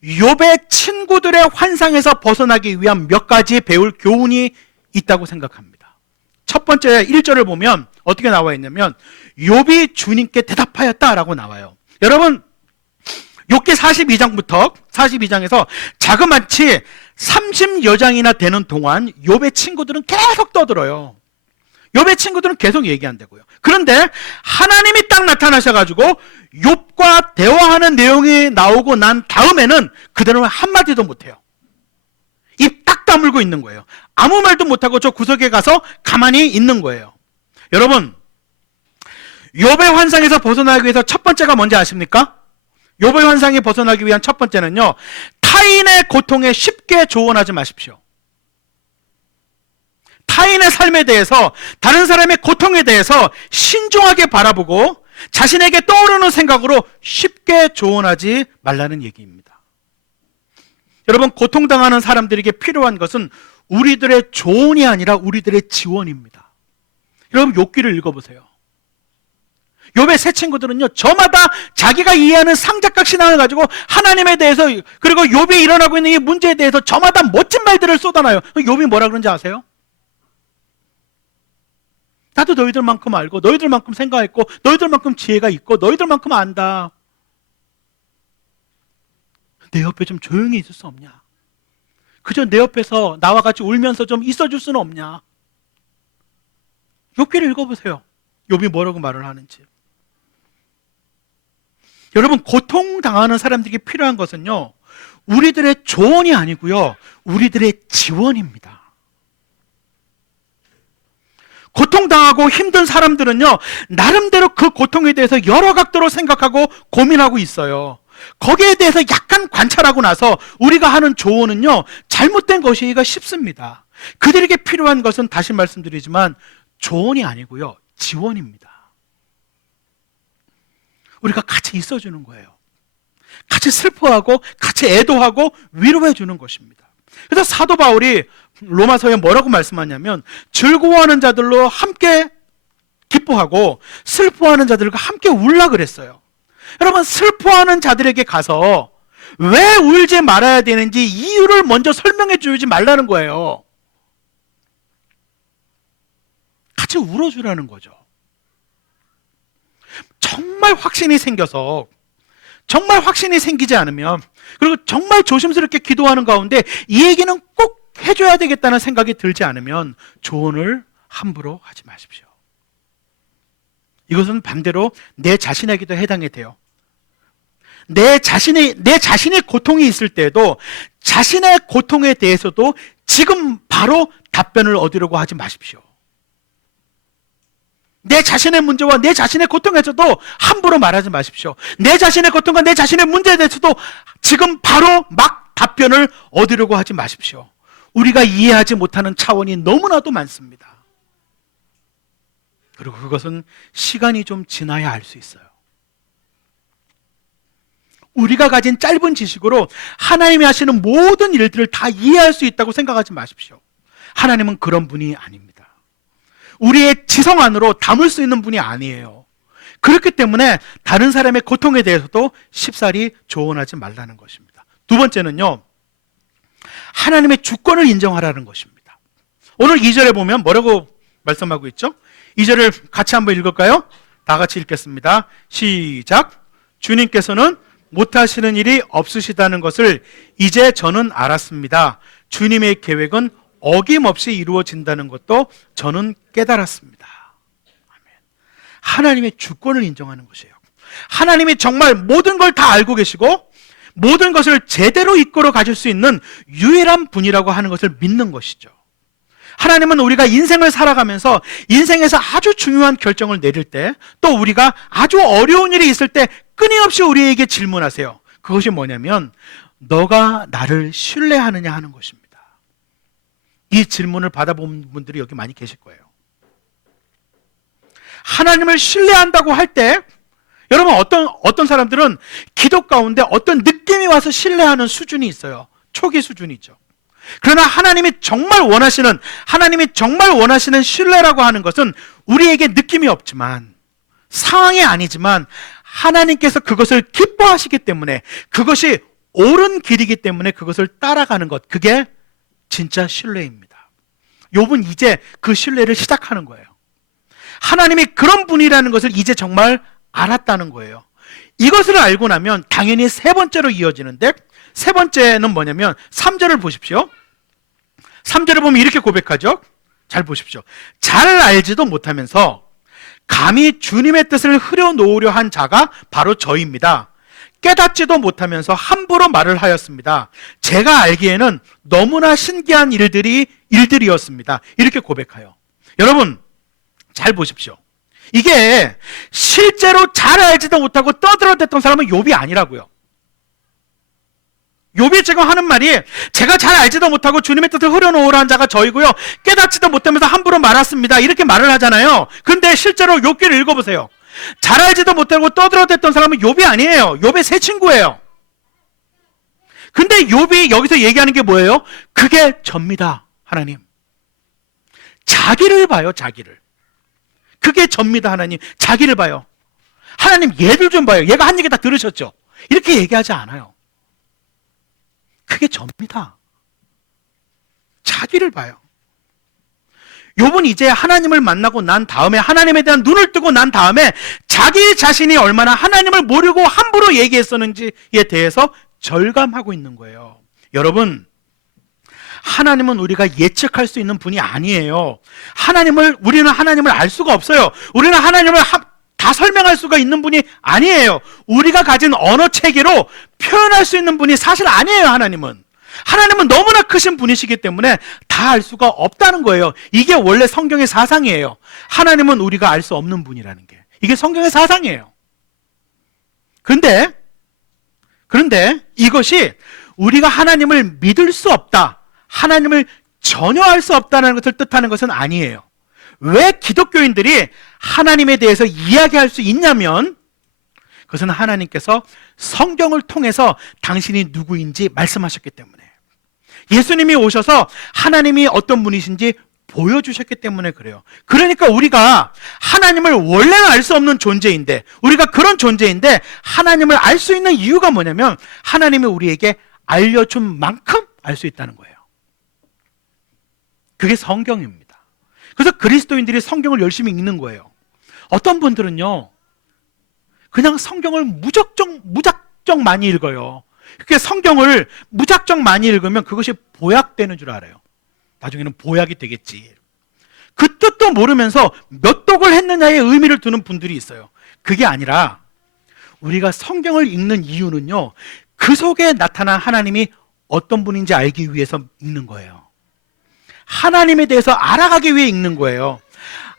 욥의 친구들의 환상에서 벗어나기 위한 몇 가지 배울 교훈이 있다고 생각합니다. 첫 번째 1절을 보면 어떻게 나와 있냐면 욥이 주님께 대답하였다라고 나와요. 여러분, 욥기 42장에서 자그마치 30여 장이나 되는 동안 욥의 친구들은 계속 떠들어요. 욥의 친구들은 계속 얘기한다고요. 그런데 하나님이 딱 나타나셔가지고 욥과 대화하는 내용이 나오고 난 다음에는 그대로는 한마디도 못해요. 입 딱 다물고 있는 거예요. 아무 말도 못하고 저 구석에 가서 가만히 있는 거예요. 여러분, 욥의 환상에서 벗어나기 위해서 첫 번째가 뭔지 아십니까? 욥의 환상에 벗어나기 위한 첫 번째는요, 타인의 고통에 쉽게 조언하지 마십시오. 타인의 삶에 대해서, 다른 사람의 고통에 대해서 신중하게 바라보고 자신에게 떠오르는 생각으로 쉽게 조언하지 말라는 얘기입니다. 여러분, 고통당하는 사람들에게 필요한 것은 우리들의 조언이 아니라 우리들의 지원입니다. 여러분, 욥기를 읽어보세요. 욥의 세 친구들은요, 저마다 자기가 이해하는 상작각 신앙을 가지고 하나님에 대해서, 그리고 욥이 일어나고 있는 이 문제에 대해서 저마다 멋진 말들을 쏟아놔요. 욥이 뭐라 그런지 아세요? 나도 너희들만큼 알고 너희들만큼 생각했고 너희들만큼 지혜가 있고 너희들만큼 안다. 내 옆에 좀 조용히 있을 수 없냐? 그저 내 옆에서 나와 같이 울면서 좀 있어줄 수는 없냐? 욥기를 읽어보세요. 욥이 뭐라고 말을 하는지. 여러분, 고통당하는 사람들에게 필요한 것은요, 우리들의 조언이 아니고요, 우리들의 지원입니다. 고통당하고 힘든 사람들은요, 나름대로 그 고통에 대해서 여러 각도로 생각하고 고민하고 있어요. 거기에 대해서 약간 관찰하고 나서 우리가 하는 조언은요, 잘못된 것이기가 쉽습니다. 그들에게 필요한 것은 다시 말씀드리지만 조언이 아니고요, 지원입니다. 우리가 같이 있어주는 거예요. 같이 슬퍼하고 같이 애도하고 위로해 주는 것입니다. 그래서 사도 바울이 로마서에 뭐라고 말씀하냐면 즐거워하는 자들로 함께 기뻐하고 슬퍼하는 자들과 함께 울라 그랬어요. 여러분, 슬퍼하는 자들에게 가서 왜 울지 말아야 되는지 이유를 먼저 설명해 주지 말라는 거예요. 같이 울어주라는 거죠. 정말 확신이 생겨서, 정말 확신이 생기지 않으면, 그리고 정말 조심스럽게 기도하는 가운데 이 얘기는 꼭 해줘야 되겠다는 생각이 들지 않으면 조언을 함부로 하지 마십시오. 이것은 반대로 내 자신에게도 해당이 돼요. 내 자신의 고통이 있을 때에도 자신의 고통에 대해서도 지금 바로 답변을 얻으려고 하지 마십시오. 내 자신의 문제와 내 자신의 고통에서도 함부로 말하지 마십시오. 내 자신의 고통과 내 자신의 문제에 대해서도 지금 바로 막 답변을 얻으려고 하지 마십시오. 우리가 이해하지 못하는 차원이 너무나도 많습니다. 그리고 그것은 시간이 좀 지나야 알 수 있어요. 우리가 가진 짧은 지식으로 하나님이 하시는 모든 일들을 다 이해할 수 있다고 생각하지 마십시오. 하나님은 그런 분이 아닙니다. 우리의 지성 안으로 담을 수 있는 분이 아니에요. 그렇기 때문에 다른 사람의 고통에 대해서도 쉽사리 조언하지 말라는 것입니다. 두 번째는요, 하나님의 주권을 인정하라는 것입니다. 오늘 2절에 보면 뭐라고 말씀하고 있죠? 2절을 같이 한번 읽을까요? 다 같이 읽겠습니다. 시작. 주님께서는 못하시는 일이 없으시다는 것을 이제 저는 알았습니다. 주님의 계획은 어김없이 이루어진다는 것도 저는 깨달았습니다. 아멘. 하나님의 주권을 인정하는 것이에요. 하나님이 정말 모든 걸 다 알고 계시고 모든 것을 제대로 이끌어 가실 수 있는 유일한 분이라고 하는 것을 믿는 것이죠. 하나님은 우리가 인생을 살아가면서 인생에서 아주 중요한 결정을 내릴 때, 또 우리가 아주 어려운 일이 있을 때 끊임없이 우리에게 질문하세요. 그것이 뭐냐면 너가 나를 신뢰하느냐 하는 것입니다. 이 질문을 받아본 분들이 여기 많이 계실 거예요. 하나님을 신뢰한다고 할 때 여러분 어떤 사람들은 기도 가운데 어떤 느낌이 와서 신뢰하는 수준이 있어요. 초기 수준이죠. 그러나 하나님이 정말 원하시는 신뢰라고 하는 것은 우리에게 느낌이 없지만, 상황이 아니지만 하나님께서 그것을 기뻐하시기 때문에, 그것이 옳은 길이기 때문에 그것을 따라가는 것, 그게 진짜 신뢰입니다. 욥은 이제 그 신뢰를 시작하는 거예요. 하나님이 그런 분이라는 것을 이제 정말 알았다는 거예요. 이것을 알고 나면 당연히 세 번째로 이어지는데, 세 번째는 뭐냐면 3절을 보십시오. 3절을 보면 이렇게 고백하죠. 잘 보십시오. 잘 알지도 못하면서 감히 주님의 뜻을 흐려놓으려 한 자가 바로 저입니다. 깨닫지도 못하면서 함부로 말을 하였습니다. 제가 알기에는 너무나 신기한 일들이었습니다. 이렇게 고백해요. 여러분 잘 보십시오. 이게 실제로 잘 알지도 못하고 떠들어댔던 사람은 욥이 아니라고요. 욥이 지금 하는 말이 제가 잘 알지도 못하고 주님의 뜻을 흐려놓으라 한 자가 저이고요, 깨닫지도 못하면서 함부로 말았습니다, 이렇게 말을 하잖아요. 근데 실제로 욥기를 읽어보세요. 잘 알지도 못하고 떠들어댔던 사람은 욥이 아니에요. 욥의 새 친구예요. 근데 욥이 여기서 얘기하는 게 뭐예요? 그게 접니다. 하나님, 자기를 봐요. 자기를. 그게 접니다. 하나님, 자기를 봐요. 하나님, 얘들 좀 봐요. 얘가 한 얘기 다 들으셨죠? 이렇게 얘기하지 않아요. 그게 접니다. 자기를 봐요. 욥은 이제 하나님을 만나고 난 다음에, 하나님에 대한 눈을 뜨고 난 다음에 자기 자신이 얼마나 하나님을 모르고 함부로 얘기했었는지에 대해서 절감하고 있는 거예요. 여러분, 하나님은 우리가 예측할 수 있는 분이 아니에요. 우리는 하나님을 알 수가 없어요. 우리는 하나님을 다 설명할 수가 있는 분이 아니에요. 우리가 가진 언어 체계로 표현할 수 있는 분이 사실 아니에요. 하나님은 너무나 크신 분이시기 때문에 다 알 수가 없다는 거예요. 이게 원래 성경의 사상이에요. 하나님은 우리가 알 수 없는 분이라는 게, 이게 성경의 사상이에요. 그런데 이것이 우리가 하나님을 믿을 수 없다, 하나님을 전혀 알 수 없다는 것을 뜻하는 것은 아니에요. 왜 기독교인들이 하나님에 대해서 이야기할 수 있냐면, 그것은 하나님께서 성경을 통해서 당신이 누구인지 말씀하셨기 때문에, 예수님이 오셔서 하나님이 어떤 분이신지 보여주셨기 때문에 그래요. 그러니까 우리가 하나님을 원래는 알 수 없는 존재인데, 우리가 그런 존재인데 하나님을 알 수 있는 이유가 뭐냐면, 하나님이 우리에게 알려준 만큼 알 수 있다는 거예요. 그게 성경입니다. 그래서 그리스도인들이 성경을 열심히 읽는 거예요. 어떤 분들은요, 그냥 성경을 무작정 많이 읽어요. 그렇게 성경을 무작정 많이 읽으면 그것이 보약되는 줄 알아요. 나중에는 보약이 되겠지. 그 뜻도 모르면서 몇 독을 했느냐에 의미를 두는 분들이 있어요. 그게 아니라 우리가 성경을 읽는 이유는요, 그 속에 나타난 하나님이 어떤 분인지 알기 위해서 읽는 거예요. 하나님에 대해서 알아가기 위해 읽는 거예요.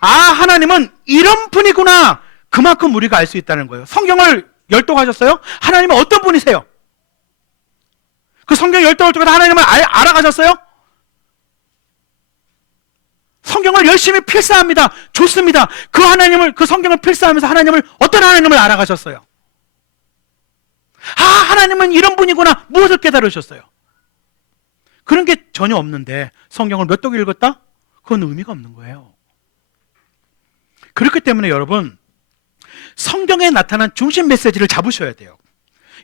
아, 하나님은 이런 분이구나. 그만큼 우리가 알 수 있다는 거예요. 성경을 열독하셨어요? 하나님은 어떤 분이세요? 그 성경 열독을 통해서 하나님을 알아가셨어요? 성경을 열심히 필사합니다. 좋습니다. 그 성경을 필사하면서 하나님을, 어떤 하나님을 알아가셨어요? 아, 하나님은 이런 분이구나. 무엇을 깨달으셨어요? 그런 게 전혀 없는데 성경을 몇 독 읽었다? 그건 의미가 없는 거예요. 그렇기 때문에 여러분, 성경에 나타난 중심 메시지를 잡으셔야 돼요.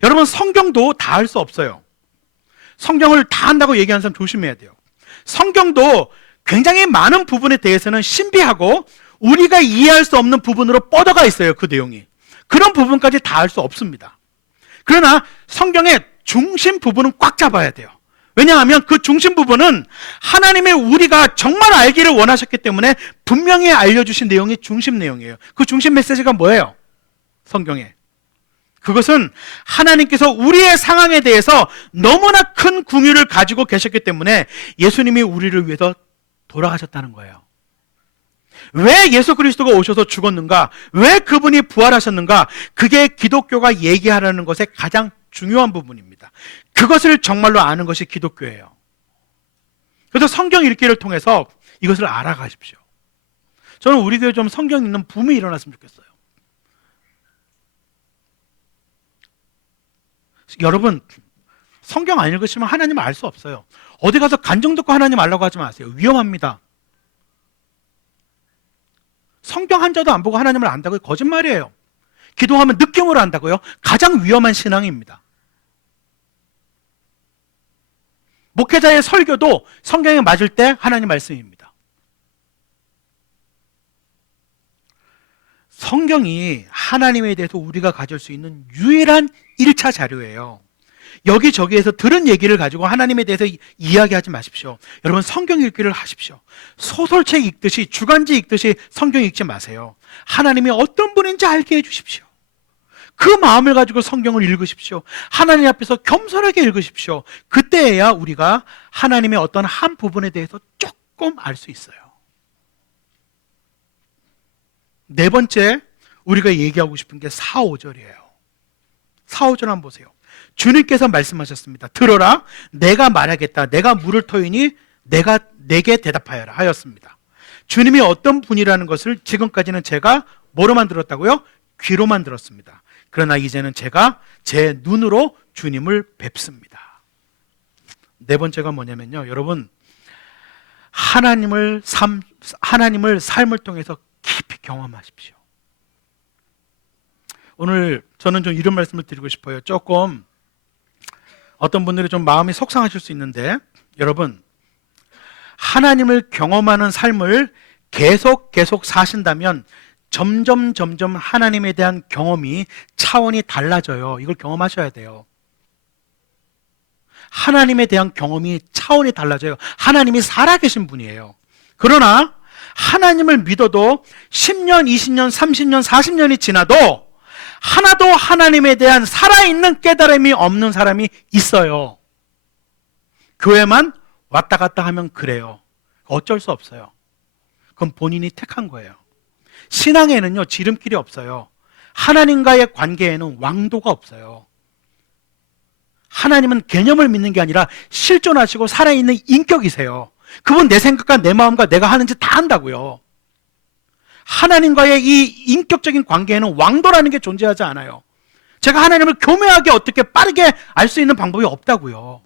여러분, 성경도 다 알 수 없어요. 성경을 다 한다고 얘기하는 사람 조심해야 돼요. 성경도 굉장히 많은 부분에 대해서는 신비하고 우리가 이해할 수 없는 부분으로 뻗어가 있어요. 그 내용이. 그런 부분까지 다 알 수 없습니다. 그러나 성경의 중심 부분은 꽉 잡아야 돼요. 왜냐하면 그 중심 부분은 하나님의 우리가 정말 알기를 원하셨기 때문에 분명히 알려주신 내용이 중심 내용이에요. 그 중심 메시지가 뭐예요? 성경에. 그것은 하나님께서 우리의 상황에 대해서 너무나 큰 긍휼을 가지고 계셨기 때문에 예수님이 우리를 위해서 돌아가셨다는 거예요. 왜 예수 그리스도가 오셔서 죽었는가? 왜 그분이 부활하셨는가? 그게 기독교가 얘기하라는 것의 가장 중요한 부분입니다. 그것을 정말로 아는 것이 기독교예요. 그래서 성경 읽기를 통해서 이것을 알아가십시오. 저는 우리 교회 좀 성경 읽는 붐이 일어났으면 좋겠어요. 여러분, 성경 안 읽으시면 하나님을 알 수 없어요. 어디 가서 간증 듣고 하나님 알라고 하지 마세요. 위험합니다. 성경 한 자도 안 보고 하나님을 안다고요? 거짓말이에요. 기도하면 느낌으로 안다고요? 가장 위험한 신앙입니다. 목회자의 설교도 성경에 맞을 때 하나님 말씀입니다. 성경이 하나님에 대해서 우리가 가질 수 있는 유일한 1차 자료예요. 여기저기에서 들은 얘기를 가지고 하나님에 대해서 이야기하지 마십시오. 여러분, 성경 읽기를 하십시오. 소설책 읽듯이, 주간지 읽듯이 성경 읽지 마세요. 하나님이 어떤 분인지 알게 해주십시오. 그 마음을 가지고 성경을 읽으십시오. 하나님 앞에서 겸손하게 읽으십시오. 그때야 우리가 하나님의 어떤 한 부분에 대해서 조금 알 수 있어요. 네 번째, 우리가 얘기하고 싶은 게 4, 5절이에요. 4, 5절 한번 보세요. 주님께서 말씀하셨습니다. 들어라, 내가 말하겠다. 내가 물을 터이니 내가 내게 대답하여라 하였습니다. 주님이 어떤 분이라는 것을 지금까지는 제가 뭐로만 들었다고요? 귀로만 들었습니다. 그러나 이제는 제가 제 눈으로 주님을 뵙습니다. 네 번째가 뭐냐면요, 여러분, 하나님을 삶을 통해서 깊이 경험하십시오. 오늘 저는 좀 이런 말씀을 드리고 싶어요. 조금 어떤 분들이 좀 마음이 속상하실 수 있는데, 여러분, 하나님을 경험하는 삶을 계속 사신다면 점점 하나님에 대한 경험이 차원이 달라져요. 이걸 경험하셔야 돼요. 하나님에 대한 경험이 차원이 달라져요. 하나님이 살아계신 분이에요. 그러나 하나님을 믿어도 10년, 20년, 30년, 40년이 지나도 하나도 하나님에 대한 살아있는 깨달음이 없는 사람이 있어요. 교회만 왔다 갔다 하면 그래요. 어쩔 수 없어요. 그건 본인이 택한 거예요. 신앙에는요, 지름길이 없어요. 하나님과의 관계에는 왕도가 없어요. 하나님은 개념을 믿는 게 아니라 실존하시고 살아있는 인격이세요. 그분 내 생각과 내 마음과 내가 하는 짓 다 한다고요. 하나님과의 이 인격적인 관계에는 왕도라는 게 존재하지 않아요. 제가 하나님을 교묘하게 어떻게 빠르게 알 수 있는 방법이 없다고요.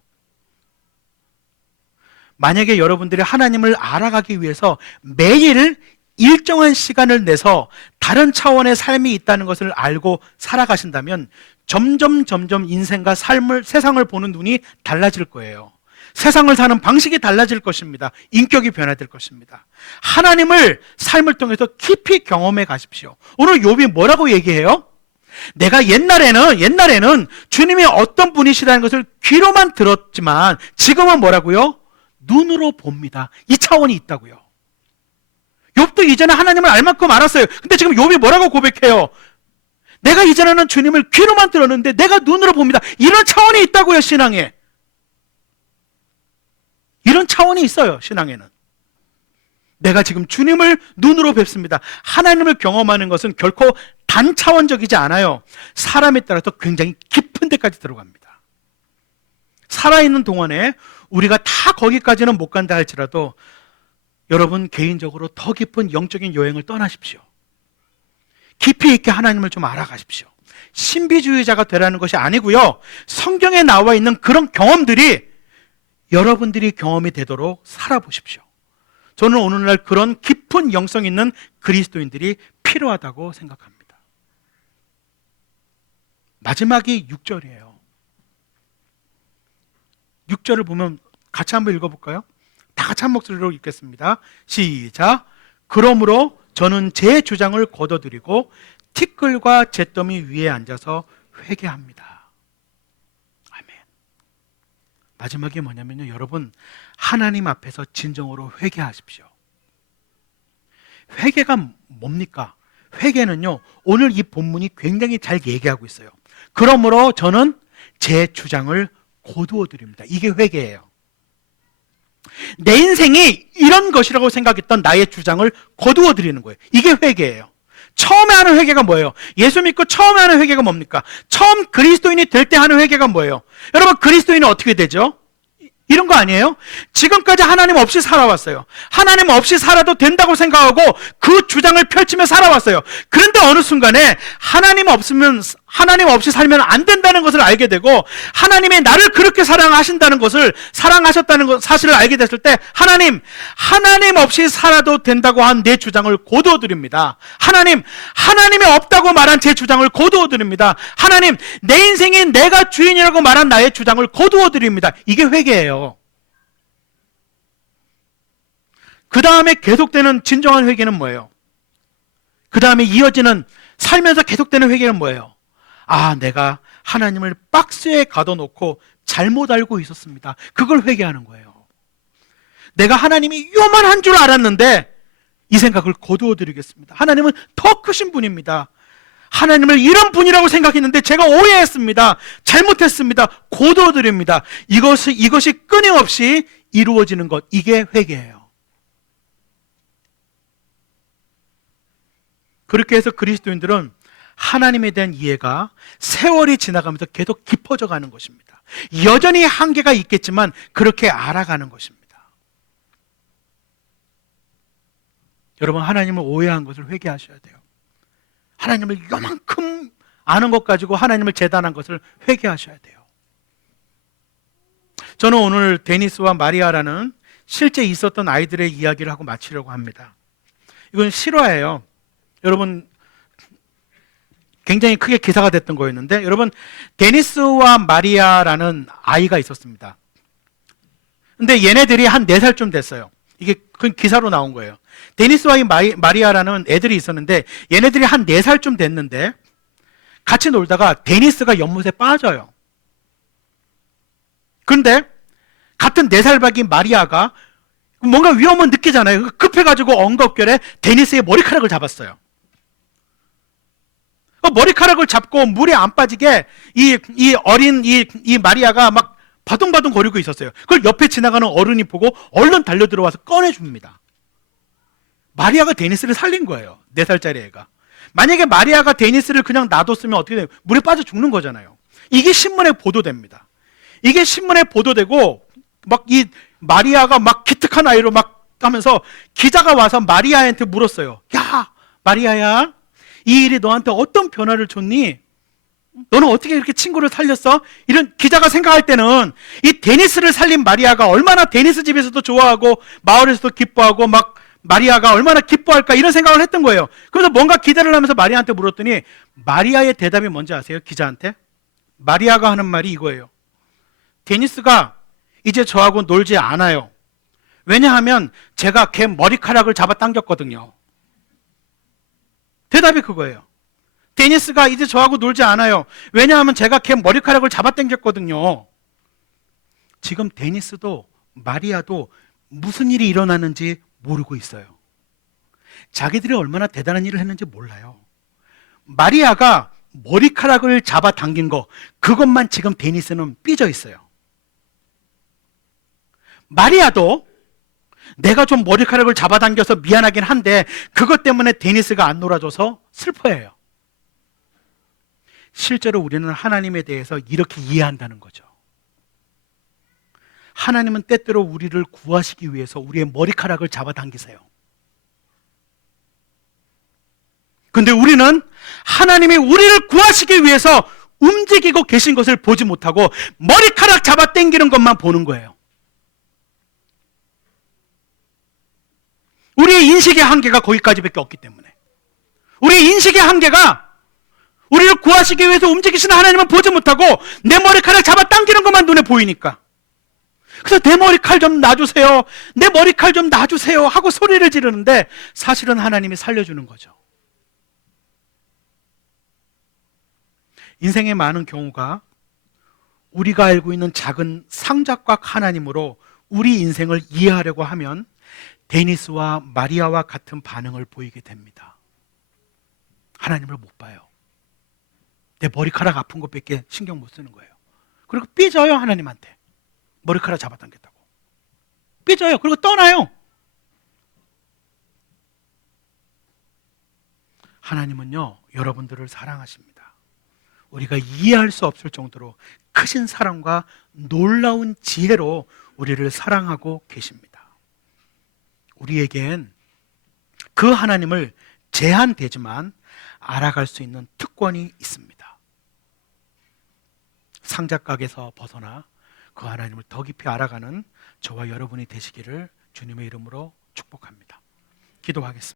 만약에 여러분들이 하나님을 알아가기 위해서 매일 일정한 시간을 내서 다른 차원의 삶이 있다는 것을 알고 살아가신다면 점점 인생과 세상을 보는 눈이 달라질 거예요. 세상을 사는 방식이 달라질 것입니다. 인격이 변화될 것입니다. 하나님을 삶을 통해서 깊이 경험해 가십시오. 오늘 욥이 뭐라고 얘기해요? 내가 옛날에는 주님이 어떤 분이시라는 것을 귀로만 들었지만 지금은 뭐라고요? 눈으로 봅니다. 이 차원이 있다고요. 욥도 이전에 하나님을 알 만큼 알았어요. 근데 지금 욥이 뭐라고 고백해요? 내가 이전에는 주님을 귀로만 들었는데 내가 눈으로 봅니다. 이런 차원이 있다고요, 신앙에. 이런 차원이 있어요, 신앙에는. 내가 지금 주님을 눈으로 뵙습니다. 하나님을 경험하는 것은 결코 단차원적이지 않아요. 사람에 따라서 굉장히 깊은 데까지 들어갑니다. 살아있는 동안에 우리가 다 거기까지는 못 간다 할지라도 여러분 개인적으로 더 깊은 영적인 여행을 떠나십시오. 깊이 있게 하나님을 좀 알아가십시오. 신비주의자가 되라는 것이 아니고요, 성경에 나와 있는 그런 경험들이 여러분들이 경험이 되도록 살아보십시오. 저는 오늘날 그런 깊은 영성 있는 그리스도인들이 필요하다고 생각합니다. 마지막이 6절이에요. 6절을 보면 같이 한번 읽어볼까요? 다 같이 한 목소리로 읽겠습니다. 시작. 그러므로 저는 제 주장을 거둬들이고 티끌과 잿더미 위에 앉아서 회개합니다. 아멘. 마지막이 뭐냐면요, 여러분 하나님 앞에서 진정으로 회개하십시오. 회개가 뭡니까? 회개는요, 오늘 이 본문이 굉장히 잘 얘기하고 있어요. 그러므로 저는 제 주장을 거두어 드립니다. 이게 회개예요. 내 인생이 이런 것이라고 생각했던 나의 주장을 거두어 드리는 거예요. 이게 회개예요. 처음에 하는 회개가 뭐예요? 예수 믿고 처음에 하는 회개가 뭡니까? 처음 그리스도인이 될 때 하는 회개가 뭐예요? 여러분, 그리스도인은 어떻게 되죠? 이런 거 아니에요? 지금까지 하나님 없이 살아왔어요. 하나님 없이 살아도 된다고 생각하고 그 주장을 펼치며 살아왔어요. 그런데 어느 순간에 하나님 없이 살면 안 된다는 것을 알게 되고, 하나님이 나를 그렇게 사랑하신다는 것을, 사랑하셨다는 사실을 알게 됐을 때, 하나님 없이 살아도 된다고 한 내 주장을 거두어 드립니다. 하나님이 없다고 말한 제 주장을 거두어 드립니다. 하나님, 내 인생이 내가 주인이라고 말한 나의 주장을 거두어 드립니다. 이게 회개예요. 그 다음에 계속되는 진정한 회개는 뭐예요? 그 다음에 이어지는 살면서 계속되는 회개는 뭐예요? 아, 내가 하나님을 박스에 가둬놓고 잘못 알고 있었습니다. 그걸 회개하는 거예요. 내가 하나님이 요만한 줄 알았는데 이 생각을 거두어 드리겠습니다. 하나님은 더 크신 분입니다. 하나님을 이런 분이라고 생각했는데 제가 오해했습니다. 잘못했습니다. 거두어 드립니다. 이것이 끊임없이 이루어지는 것, 이게 회개예요. 그렇게 해서 그리스도인들은 하나님에 대한 이해가 세월이 지나가면서 계속 깊어져 가는 것입니다. 여전히 한계가 있겠지만 그렇게 알아가는 것입니다. 여러분, 하나님을 오해한 것을 회개하셔야 돼요. 하나님을 요만큼 아는 것 가지고 하나님을 재단한 것을 회개하셔야 돼요. 저는 오늘 데니스와 마리아라는 실제 있었던 아이들의 이야기를 하고 마치려고 합니다. 이건 실화예요. 여러분, 굉장히 크게 기사가 됐던 거였는데, 여러분, 데니스와 마리아라는 아이가 있었습니다. 근데 얘네들이 한 4살쯤 됐어요. 이게 그 기사로 나온 거예요. 데니스와 마리아라는 애들이 있었는데, 얘네들이 한 4살쯤 됐는데 같이 놀다가 데니스가 연못에 빠져요. 그런데 같은 4살박이 마리아가 뭔가 위험은 느끼잖아요. 급해가지고 엉겁결에 데니스의 머리카락을 잡았어요. 머리카락을 잡고 물에 안 빠지게 이 어린 마리아가 막 바둥바둥 거리고 있었어요. 그걸 옆에 지나가는 어른이 보고 얼른 달려 들어와서 꺼내줍니다. 마리아가 데니스를 살린 거예요. 4살짜리 애가. 만약에 마리아가 데니스를 그냥 놔뒀으면 어떻게 돼요? 물에 빠져 죽는 거잖아요. 이게 신문에 보도됩니다. 이게 신문에 보도되고 막 이 마리아가 막 기특한 아이로 막 하면서 기자가 와서 마리아한테 물었어요. 야, 마리아야, 이 일이 너한테 어떤 변화를 줬니? 너는 어떻게 이렇게 친구를 살렸어? 이런 기자가 생각할 때는 이 데니스를 살린 마리아가 얼마나 데니스 집에서도 좋아하고 마을에서도 기뻐하고 막 마리아가 얼마나 기뻐할까 이런 생각을 했던 거예요. 그래서 뭔가 기대를 하면서 마리아한테 물었더니 마리아의 대답이 뭔지 아세요? 기자한테? 마리아가 하는 말이 이거예요. 데니스가 이제 저하고 놀지 않아요. 왜냐하면 제가 걔 머리카락을 잡아 당겼거든요. 대답이 그거예요. 데니스가 이제 저하고 놀지 않아요. 왜냐하면 제가 걔 머리카락을 잡아 당겼거든요. 지금 데니스도 마리아도 무슨 일이 일어나는지 모르고 있어요. 자기들이 얼마나 대단한 일을 했는지 몰라요. 마리아가 머리카락을 잡아당긴 거, 그것만 지금 데니스는 삐져 있어요. 마리아도 내가 좀 머리카락을 잡아당겨서 미안하긴 한데 그것 때문에 데니스가 안 놀아줘서 슬퍼해요. 실제로 우리는 하나님에 대해서 이렇게 이해한다는 거죠. 하나님은 때때로 우리를 구하시기 위해서 우리의 머리카락을 잡아당기세요. 근데 우리는 하나님이 우리를 구하시기 위해서 움직이고 계신 것을 보지 못하고 머리카락 잡아당기는 것만 보는 거예요. 우리의 인식의 한계가 거기까지밖에 없기 때문에, 우리의 인식의 한계가 우리를 구하시기 위해서 움직이시는 하나님은 보지 못하고 내 머리카락 잡아당기는 것만 눈에 보이니까, 그래서 내 머리칼 좀 놔주세요, 내 머리칼 좀 놔주세요 하고 소리를 지르는데 사실은 하나님이 살려주는 거죠. 인생의 많은 경우가 우리가 알고 있는 작은 상작각 하나님으로 우리 인생을 이해하려고 하면 데니스와 마리아와 같은 반응을 보이게 됩니다. 하나님을 못 봐요. 내 머리카락 아픈 것밖에 신경 못 쓰는 거예요. 그리고 삐져요. 하나님한테 머리카락 잡아당겼다고 삐져요. 그리고 떠나요. 하나님은요, 여러분들을 사랑하십니다. 우리가 이해할 수 없을 정도로 크신 사랑과 놀라운 지혜로 우리를 사랑하고 계십니다. 우리에겐 그 하나님을 제한되지만 알아갈 수 있는 특권이 있습니다. 상작각에서 벗어나 그 하나님을 더 깊이 알아가는 저와 여러분이 되시기를 주님의 이름으로 축복합니다. 기도하겠습니다.